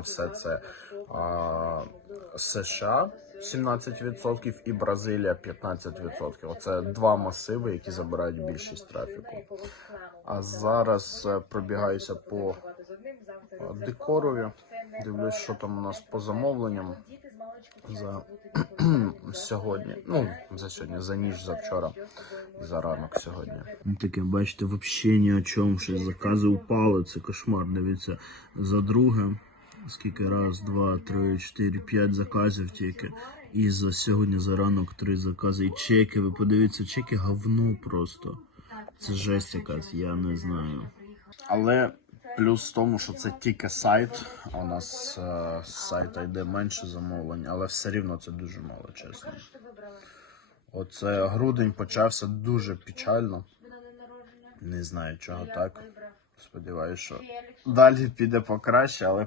все це а, США 17% і Бразилія 15%. Оце два масиви, які забирають більшість трафіку. А зараз е, пробігаюся по декорові. Дивлюсь, що там у нас по замовленням за сьогодні. Ну, за сьогодні, за ніч, за вчора за ранок сьогодні. Ну, Таке, бачите, взагалі ні о чому, що закази упали, це кошмар. Дивіться, за друге, скільки раз, два, три, чотири, п'ять заказів тільки. І за сьогодні за ранок три закази. І чеки, ви подивіться, чеки говно просто. Це жесть якась, я не знаю. Але плюс в тому, що це тільки сайт. У нас е, сайта йде менше замовлень, але все рівно це дуже мало, чесно. Оце грудень почався дуже печально. Не знаю, чого так. Сподіваюся, що далі піде покраще, але